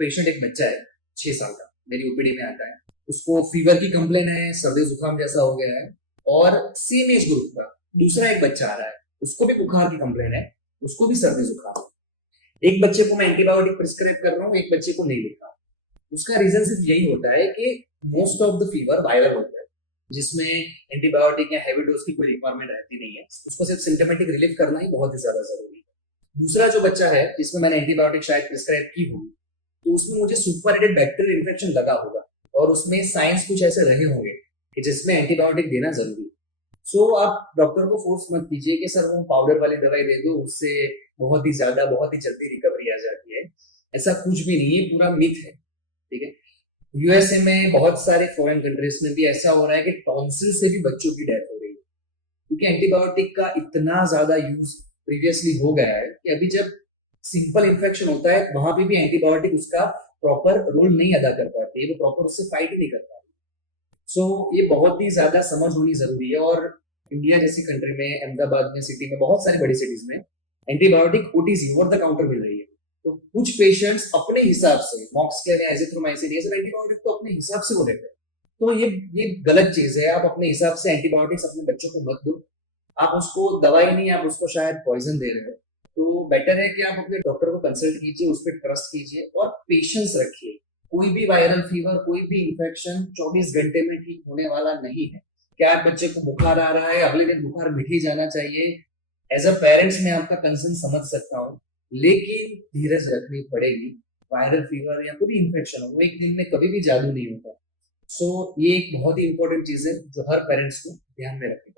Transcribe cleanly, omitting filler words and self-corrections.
Patient एक बच्चा है 6 साल का, मेरी ओपीडी में आता है। उसको फीवर की कंप्लेन है, सर्दी जुकाम जैसा हो गया है। और सेम एज ग्रुप का दूसरा एक बच्चा आ रहा है, उसको भी बुखार की कंप्लेन है, उसको भी सर्दी जुकाम है। एक बच्चे को मैं एंटीबायोटिक प्रिस्क्राइब कर रहा हूँ, एक बच्चे को नहीं लिख रहा हूँ। उसका रीजन सिर्फ यही होता है कि most of the fever viral होता है, जिसमें एंटीबायोटिक या हैवी डोज की कोई रिक्वायरमेंट रहती नहीं है। उसको सिर्फ सिम्टोमेटिक रिलीफ करना ही बहुत ही ज्यादा जरूरी है। दूसरा जो बच्चा है जिसमें मैंने एंटीबायोटिक शायद प्रिस्क्राइब की होगी, तो उसमें मुझे सुपरएडेड बैक्टीरियल इन्फेक्शन लगा होगा और उसमें साइंस कुछ ऐसे रहे होंगे कि जिसमें एंटीबायोटिक देना जरूरी है। सो आप डॉक्टर को फोर्स मत कीजिए कि सर वो पाउडर वाली दवाई दे दो, उससे बहुत ही ज्यादा बहुत ही जल्दी रिकवरी आ जाती है। ऐसा कुछ भी नहीं है, पूरा मिथ है। ठीक है। यूएसए में बहुत सारे फॉरेन कंट्रीज में भी ऐसा हो रहा है कि टॉन्सिल से भी बच्चों की डेथ हो रही है, क्योंकि एंटीबायोटिक का इतना ज्यादा यूज प्रीवियसली हो गया है कि अभी जब सिंपल इन्फेक्शन होता है वहां पे भी एंटीबायोटिक उसका प्रॉपर रोल नहीं अदा कर पाती है, वो प्रॉपर उससे फाइट ही नहीं कर पाती। सो ये बहुत ही ज्यादा समझ होनी जरूरी है। और इंडिया जैसी कंट्री में, अहमदाबाद में, सिटी में, बहुत सारी बड़ी सिटीज में antibiotic OTC over the counter मिल रही है। तो कुछ पेशेंट्स अपने हिसाब से मॉक्सक्लेर या एजिथ्रोमाइसिन ये सब एंटीबायोटिक तो अपने हिसाब से वो लेते हैं। तो ये गलत चीज है। आप अपने हिसाब से एंटीबायोटिक्स अपने बच्चों को मत दो। आप उसको दवाई नहीं, आप उसको शायद पॉइजन दे रहे हो। तो बेटर है कि आप अपने डॉक्टर को कंसल्ट कीजिए, उस पर ट्रस्ट कीजिए और पेशेंस रखिए। कोई भी वायरल फीवर, कोई भी इन्फेक्शन 24 घंटे में ठीक होने वाला नहीं है। क्या बच्चे को बुखार आ रहा है, अगले दिन बुखार मिट ही जाना चाहिए। एज अ पेरेंट्स मैं आपका कंसर्न समझ सकता हूँ, लेकिन धीरज रखनी पड़ेगी। वायरल फीवर या कोई भी इन्फेक्शन हो, वो एक दिन में कभी भी जादू नहीं होता। सो ये एक बहुत ही इंपॉर्टेंट चीज है जो हर पेरेंट्स को ध्यान में रखनी